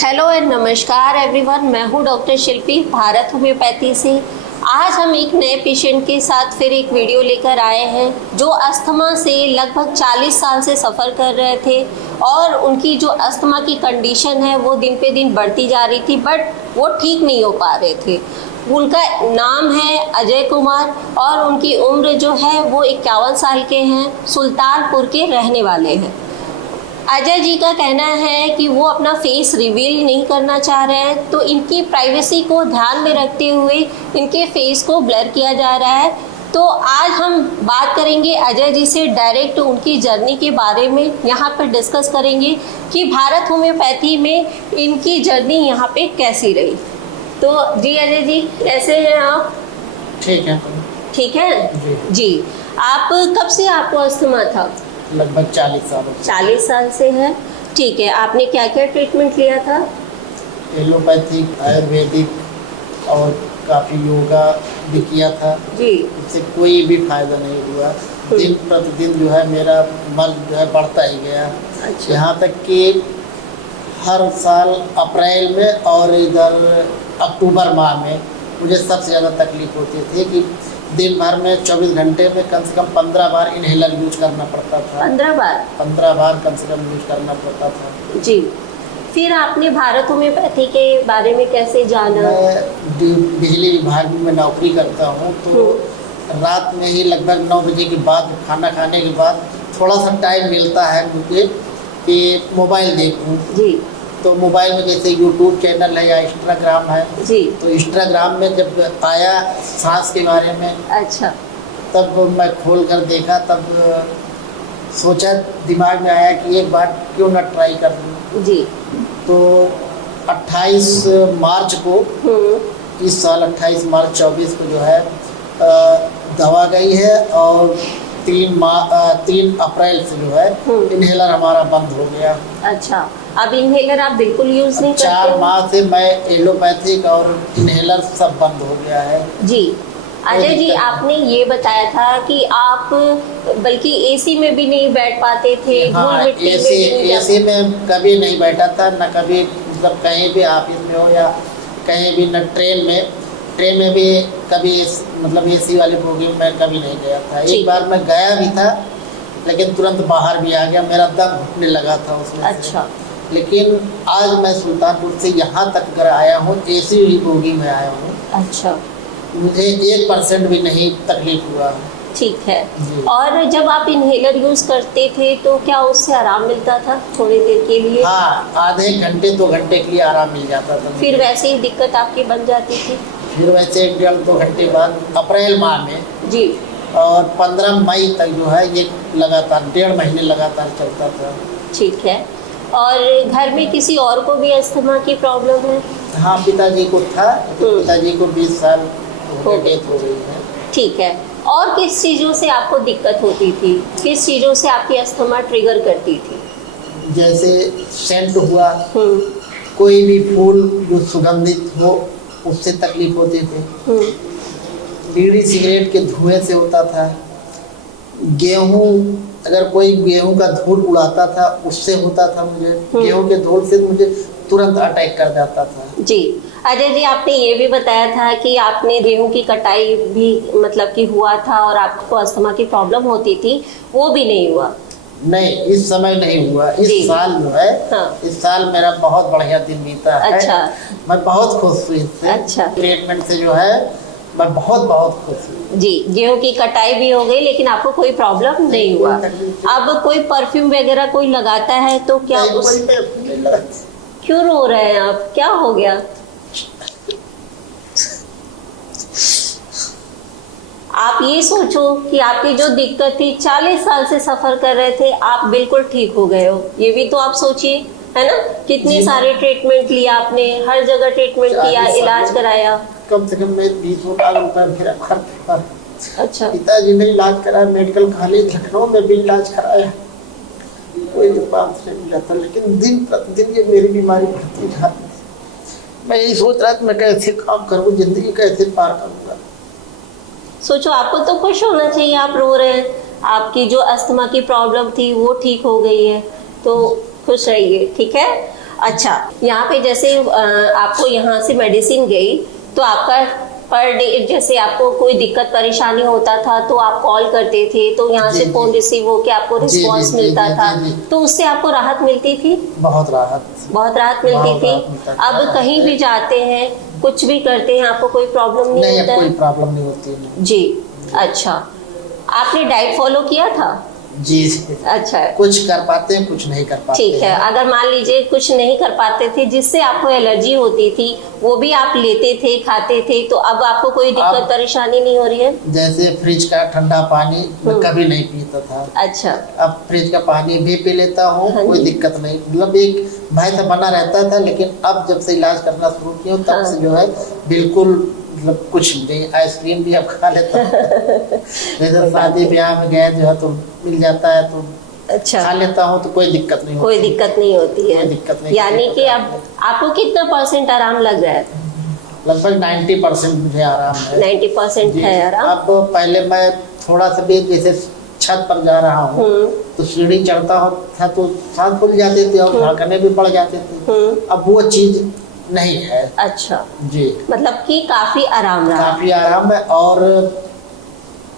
Hello and नमस्कार everyone, मैं हूं डॉक्टर शिल्पी भारत होम्योपैथी से। आज हम एक नए पेशेंट के साथ फिर एक वीडियो लेकर आए हैं जो अस्थमा से लगभग 40 साल से सफ़र कर रहे थे और उनकी जो अस्थमा की कंडीशन है वो दिन पे दिन बढ़ती जा रही थी, बट वो ठीक नहीं हो पा रहे थे। उनका नाम है अजय कुमार और उनकी उम्र जो है वो 51 साल के हैं, सुल्तानपुर के रहने वाले हैं। अजय जी का कहना है कि वो अपना फेस रिवील नहीं करना चाह रहे हैं, तो इनकी प्राइवेसी को ध्यान में रखते हुए इनके फेस को ब्लर किया जा रहा है। तो आज हम बात करेंगे अजय जी से, डायरेक्ट उनकी जर्नी के बारे में यहाँ पर डिस्कस करेंगे कि भारत होम्योपैथी में इनकी जर्नी यहाँ पे कैसी रही। तो जी अजय जी, कैसे हैं आप? ठीक है। ठीक है जी। आप कब से आपको अस्थमा था? लगभग 40 साल। 40 साल से है, ठीक है। आपने क्या क्या ट्रीटमेंट लिया था? एलोपैथिक, आयुर्वेदिक और काफ़ी योगा भी किया था जी। इससे कोई भी फायदा नहीं हुआ। दिन प्रतिदिन जो है मेरा मर्ज जो है बढ़ता ही गया। अच्छा। यहाँ तक कि हर साल अप्रैल में और इधर अक्टूबर माह में मुझे सबसे ज़्यादा तकलीफ होती थी कि दिन भर में 24 घंटे में कम से कम 15 बार इनहेलर यूज करना पड़ता था। 15 बार? 15 बार कम से कम यूज करना पड़ता था जी। फिर आपने भारत होम्योपैथी के बारे में कैसे जाना? मैं बिजली विभाग में नौकरी करता हूँ, तो रात में ही लगभग 9 बजे के बाद खाना खाने के बाद थोड़ा सा टाइम मिलता है मुझे कि मोबाइल देखूँ। जी। तो मोबाइल में जैसे यूट्यूब चैनल है या इंस्टाग्राम है जी। तो इंस्टाग्राम में जब आया सांस के बारे में, अच्छा। तब मैं खोल कर देखा, तब सोचा, दिमाग में आया कि एक बार क्यों ना ट्राई कर लूँ। जी। तो 28 मार्च को इस साल 28 मार्च 24 को जो है दवा गई है और 3 अप्रैल से जो है इनहेलर हमारा बंद हो गया। अच्छा, अब इनहेलर आप बिल्कुल यूज नहीं करते? 4 माह से मैं एलोपैथिक और इनहेलर सब बंद हो गया है। जी। अजय जी, आपने ये बताया था कि आप बल्कि एसी में भी नहीं बैठ पाते थे। हाँ, एसी में कभी नहीं बैठा था, न कभी मतलब कहीं भी ऑफिस में हो या कहीं भी, न ट्रेन में भी कभी मतलब एसी वाले बोगी में कभी नहीं गया था। एक बार मैं गया भी था लेकिन तुरंत बाहर भी आ गया, मेरा दम घुटने लगा था उसमें। अच्छा। लेकिन आज मैं सुल्तानपुर से यहाँ तक कर आया हूँ, एसी ही बोगी में आया हूँ। अच्छा। मुझे 1% भी नहीं तकलीफ हुआ। ठीक है। और जब आप इनहेलर यूज करते थे तो क्या उससे आराम मिलता था थोड़ी देर के लिए? हाँ, आधे घंटे 2 घंटे के लिए आराम मिल जाता था। फिर वैसे ही दिक्कत आपकी बन जाती थी? फिर वैसे 1-1.5-2 घंटे बाद अप्रैल माह में जी, और 15 मई तक जो है ये लगातार 1.5 महीने लगातार चलता था। ठीक है। और घर में किसी और को भी अस्थमा की प्रॉब्लम है? हाँ, पिताजी को था, पिताजी को 20 साल डेथ हो गई है। ठीक है। और किस चीज़ों से आपको दिक्कत होती थी? किस चीज़ों से आपकी अस्थमा ट्रिगर करती थी? जैसे सेंट हुआ, कोई भी फूल जो सुगंधित हो उससे तकलीफ होती थी। बीड़ी सिगरेट के धुएं से होता था। गेहूँ, अगर कोई गेहूँ का धूल उड़ाता था उससे होता था मुझे। गेहूँ के धूल से मुझे तुरंत अटैक कर जाता था। जी। अजय जी, आपने ये भी बताया था कि आपने गेहूं की कटाई भी मतलब कि हुआ था और आपको अस्थमा की प्रॉब्लम होती थी, वो भी नहीं हुआ? नहीं, इस समय नहीं हुआ। इस साल जो है, हाँ। इस साल मेरा बहुत बढ़िया दिन बीता है। अच्छा। मैं बहुत खुश हुई इससे। अच्छा। ट्रीटमेंट से जो है मैं बहुत खुश हूँ। जी। गेहूं की कटाई भी हो गई लेकिन आपको कोई प्रॉब्लम नहीं हुआ। अब कोई परफ्यूम वगैरह कोई लगाता है तो क्या क्यों रो रहे हैं आप? क्या हो गया? आप ये सोचो कि आपकी जो दिक्कत थी, 40 साल से सफर कर रहे थे, आप बिल्कुल ठीक हो गए हो। ये भी तो आप सोचिए, है ना? कितने सारे ट्रीटमेंट लिया आपने, हर जगह ट्रीटमेंट किया, इलाज कराया। कम से कम मैं 20 लाख रुपए मेरा खर्च। अच्छा। पिताजी ने इलाज कराया, मेडिकल कॉलेज लखनऊ में भी इलाज कराया, कोई बात नहीं मिला था। लेकिन दिन प्रतिदिन ये मेरी बीमारी बढ़ती जाती। मैं यही सोच रहा था मैं कैसे काम करूँ, जिंदगी कैसे पार करूँगा। सोचो, आपको तो खुश होना चाहिए, आप रो रहे हैं। आपकी जो अस्थमा की प्रॉब्लम थी वो ठीक हो गई है, तो खुश रहिए। ठीक है। अच्छा, यहाँ पे जैसे आपको यहाँ से मेडिसिन गई तो आपका पर डे जैसे आपको कोई दिक्कत परेशानी होता था तो आप कॉल करते थे, तो यहाँ से जी, फोन रिसीव होके आपको जी, रिस्पांस जी, मिलता जी, था, जी, जी। तो उससे आपको राहत मिलती थी? बहुत राहत बहुत राहत मिलती बहुत थी। राहत मिलता था। अब कहीं भी जाते हैं, कुछ भी करते हैं, आपको कोई प्रॉब्लम नहीं नहीं, होता अब कोई है? प्रॉब्लम नहीं होती है। जी, अच्छा। आपने डाइट फॉलो किया था? जी, अच्छा, कुछ कर पाते हैं, कुछ नहीं कर पाते ठीक है। हैं। अगर मान लीजिए कुछ नहीं कर पाते थे, जिससे आपको एलर्जी होती थी, वो भी आप लेते थे, खाते थे, तो अब आपको कोई दिक्कत परेशानी नहीं हो रही है? जैसे फ्रिज का ठंडा पानी मैं कभी नहीं पीता था, अच्छा, अब फ्रिज का पानी भी पी लेता हूँ, हाँ कोई जी। दिक्कत नहीं। मतलब एक भय तो बना रहता था, लेकिन अब जब से इलाज करना शुरू किया हूँ, तब हाँ। से जो है बिल्कुल मतलब कुछ नहीं। आइसक्रीम भी अब खा लेता हूँ। जैसे शादी ब्याह में गए जो है तो मिल जाता है तो अच्छा, खा लेता हूँ, तो कोई दिक्कत नहीं कोई होती। दिक्कत नहीं होती है। कोई दिक्कत नहीं। यानी कि अब आपको कितना परसेंट आराम लग रहा है? लगभग 90% मुझे आराम है। 90% जी। है आराम? अब पहले मैं थोड़ा सा भी जैसे छत पर जा रहा हूँ तो सीढ़ी चढ़ता था तो सांस फूल जाते थे और धड़कने भी बढ़ जाते थे। अब वो चीज नहीं है। अच्छा, जी, मतलब कि काफी आराम रहा। काफी आराम है। और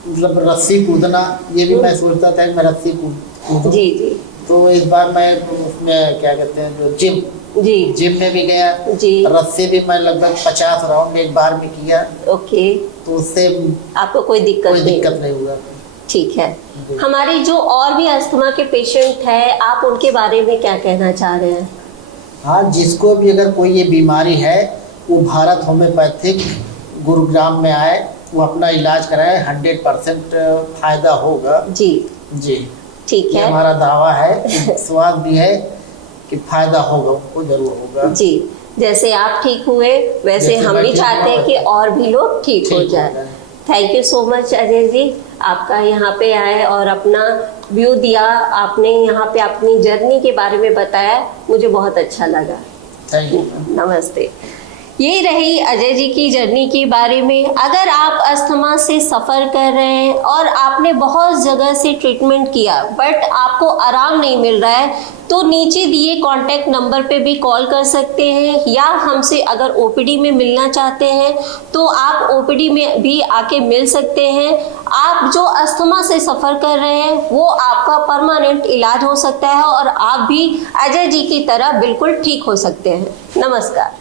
मतलब रस्सी कूदना, ये भी मैं सोचता था कि मैं रस्सी कूदूं। जी जी तो इस बार मैं उसमें क्या कहते हैं जो जिम में भी गया। जी। रस्सी भी मैं लगभग 50 राउंड एक बार में किया, ओके, तो उससे आपको कोई दिक्कत नहीं हुआ। ठीक है। जी। हमारे जो और भी अस्थमा के पेशेंट हैं, आप उनके बारे में क्या कहना चाह रहे हैं? हाँ, जिसको भी अगर कोई ये बीमारी है, वो भारत होम्योपैथिक गुरुग्राम में आए, वो अपना इलाज कराए, 100% फायदा होगा। जी जी, ठीक ये है। हमारा दावा है, विश्वास भी है कि फायदा होगा, उनको जरूर होगा। जी, जैसे आप ठीक हुए वैसे जैसे हम मैं भी ठीक चाहते हैं हुआ, कि और भी लोग ठीक हो जाए। Thank you so much Ajay ji, आपका यहाँ पे आए और अपना व्यू दिया, आपने यहाँ पे अपनी जर्नी के बारे में बताया, मुझे बहुत अच्छा लगा। Thank you. नमस्ते। ये रही अजय जी की जर्नी के बारे में। अगर आप अस्थमा से सफ़र कर रहे हैं और आपने बहुत जगह से ट्रीटमेंट किया बट आपको आराम नहीं मिल रहा है, तो नीचे दिए कॉन्टैक्ट नंबर पे भी कॉल कर सकते हैं, या हमसे अगर ओपीडी में मिलना चाहते हैं तो आप ओपीडी में भी आके मिल सकते हैं। आप जो अस्थमा से सफ़र कर रहे हैं वो आपका परमानेंट इलाज हो सकता है और आप भी अजय जी की तरह बिल्कुल ठीक हो सकते हैं। नमस्कार।